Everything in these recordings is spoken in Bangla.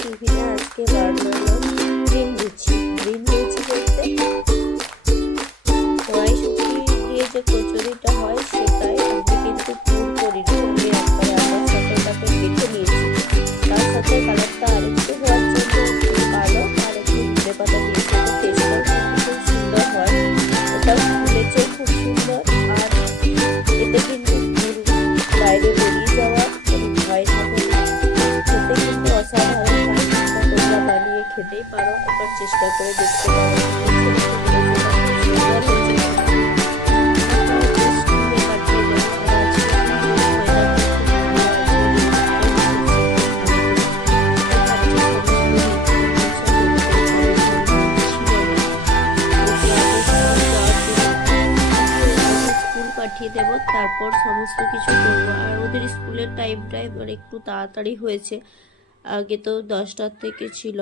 টিফিনে আজকে বানালাম ডিম লুচি বলতে কড়াইশুঁটি দিয়ে যে কচুরিটা হয় সেটাই। আমি কিন্তু পুর করিনি, আমি একবারে আটার সাথে এটাকে বেটে নিয়েছি। তার সাথে কালারটা আরেকটু হওয়ার জন্য একটু কালো আর একটু ধনে পাতা দিয়েছি, টেস্টটাও কিন্তু খুব সুন্দর হয়। এটা ফুলেছে খুব সুন্দর, আর এতে কিন্তু বাইরে বেরিয়ে যাওয়ার কোনো ভয় থাকে না। খেতে কিন্তু অসাধারণ হয়। তোমরা বানিয়ে খেতেই পারো, একবার চেষ্টা করে দেখতে পারো। পাঠিয়ে দেবো, তারপর সমস্ত কিছু করবো। আর ওদের স্কুলের টাইমটা এবার একটু তাড়াতাড়ি হয়েছে, আগে তো 10টার থেকে ছিল।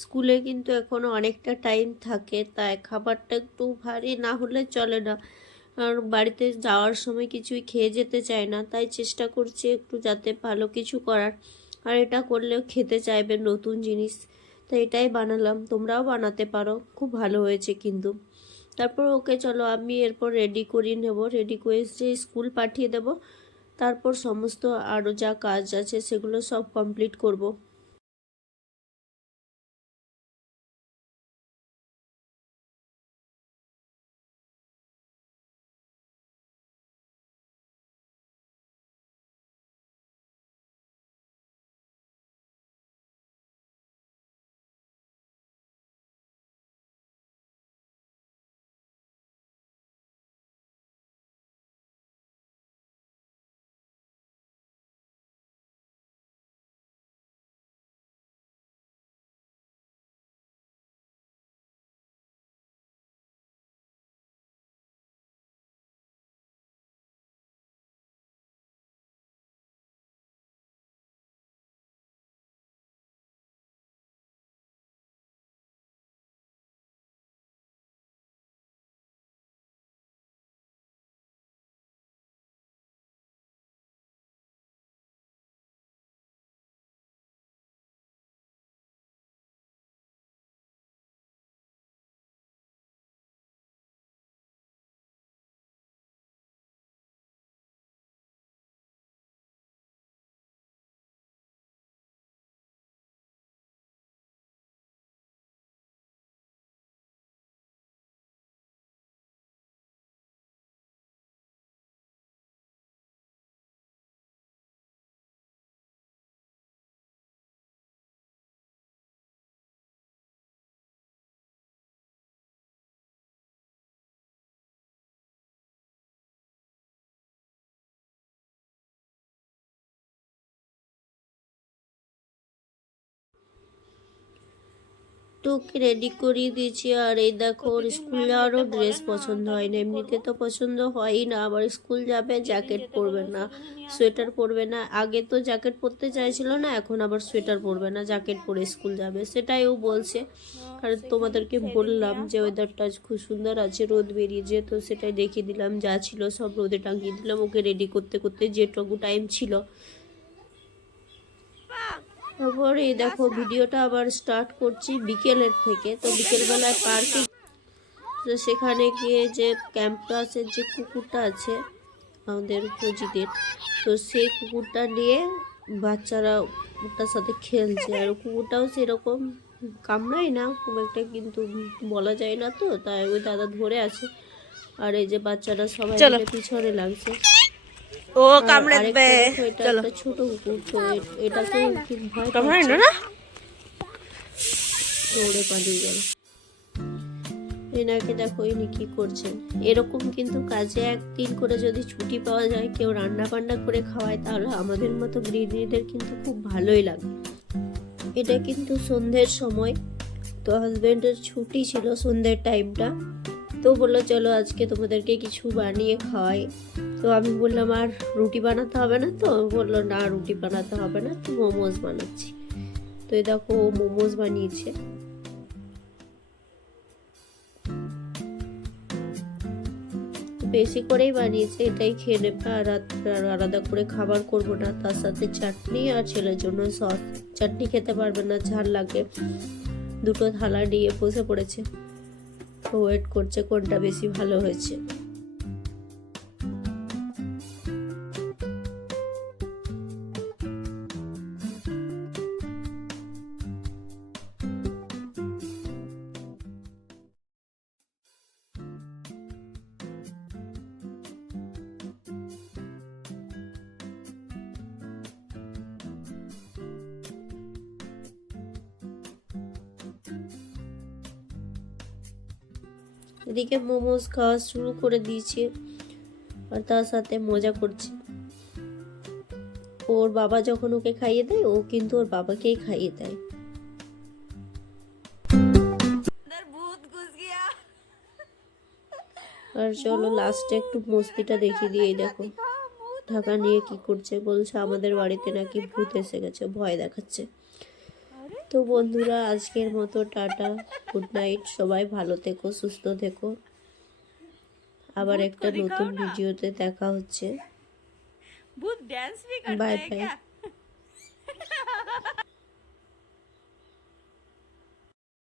স্কুলে কিন্তু এখনো অনেকটা টাইম থাকে, তাই খাবারটা একটু ভারী না হলে চলে না। আর বাড়িতে যাওয়ার সময় কিছুই খেয়ে যেতে চায় না, তাই চেষ্টা করছি একটু যাতে ভালো কিছু করার। আর এটা করলেও খেতে চাইবে নতুন জিনিস, তাই এটাই বানালাম। তোমরাও বানাতে পারো, খুব ভালো হয়েছে কিন্তু। তারপর ওকে চলো আমি এরপর রেডি করিয়ে নেব, রেডি করে যে স্কুল পাঠিয়ে দেব। তারপর সমস্ত আরও যা কাজ আছে সেগুলো সব কমপ্লিট করব। তো ওকে রেডি করিয়ে দিয়েছি। আর এই দেখো, ওর স্কুল যাওয়ারও ড্রেস পছন্দ হয় না, এমনিতে তো পছন্দ হয়ই না, আবার স্কুল যাবে জ্যাকেট পরবে না, সোয়েটার পরবে না। আগে তো জ্যাকেট পরতে চাইছিল না, এখন আবার সোয়েটার পরবে না, জ্যাকেট পরে স্কুল যাবে, সেটাই ও বলছে। আর তোমাদেরকে বললাম যে ওয়েদারটা খুব সুন্দর আছে, রোদ বেরিয়েছে, তো সেটাই দেখিয়ে দিলাম। যা ছিল সব রোদে টাঙিয়ে দিলাম ওকে রেডি করতে করতে, যেটুকু টাইম ছিল। তারপর এই দেখো ভিডিওটা আবার স্টার্ট করছি বিকেলের থেকে। তো বিকেলবেলায় পার্কে, তো সেখানে গিয়ে যে ক্যাম্পাসের যে কুকুরটা আছে আমাদের ফৌজিদের, তো সেই কুকুরটা নিয়ে বাচ্চারা ওটার সাথে খেলছে। আর কুকুরটাও সেরকম কামড়ায় না খুব একটা, কিন্তু বলা যায় না, তো তাই ওই দাদা ধরে আছে। আর এই যে বাচ্চারা সবাই মিলে পিছনে লাগছে। ও কামড়ে দেবে। চলো, ছোট কুকুর, তো এটাকে ভয় কামড়ায় না, দৌড়ে পালিয়ে গেল। এনাকে দেখো ইনি কি করছেন। এরকম কিন্তু কাজে একদিন করে যদি ছুটি পাওয়া যায়, কেউ রান্না বান্না করে খাওয়ায়, তাহলে আমাদের মতো গৃহিণীদের কিন্তু খুব ভালোই লাগে। এটা কিন্তু সন্ধ্যের সময়, তো হাজবেন্ডের ছুটি ছিল সন্ধ্যের টাইমটা, তো বললো চলো আজকে তোমাদেরকে কিছু বানিয়ে খাওয়াই। তো আমি বললাম আর রুটি বানাতে হবে না? তো বললো না, রুটি বানাতে হবে না, তো মোমোজ বানাচ্ছি। তো এই দেখো ও মোমোজ বানিয়েছে। বেশি করেই বানিয়েছে, এটাই খেয়ে নেবে। আর রাত্রে আর আলাদা করে খাবার করব না। তার সাথে চাটনি আর ছেলের জন্য সস। চাটনি খেতে পারবে না, ঝাল লাগে। দুটো থালা নিয়ে বসে পড়েছে, ওয়েট করছে কোনটা বেশি ভালো হয়েছে। এদিকে মোমোস খাওয়া শুরু করে দিয়েছে আর তার সাথে মজা করছে। ওর বাবা যখন ওকে খাইয়ে দেয়, ও কিন্তু ওর বাবাকেই খাইয়ে দেয়। भूत घुस गया। আর চলো লাস্টে একটু মস্তিটা দেখিয়ে দিয়ে। দেখো ঢাকা নিয়ে কি করছে, বলছে আমাদের বাড়িতে নাকি ভূত এসে গেছে, ভয় দেখাচ্ছে। তো বন্ধুরা আজকের মতো টাটা, গুড নাইট। সবাই ভালো থেকো, সুস্থ থেকো। আবার একটা নতুন ভিডিওতে দেখা হচ্ছে। भूत डांस भी करता बाय है बाय। क्या?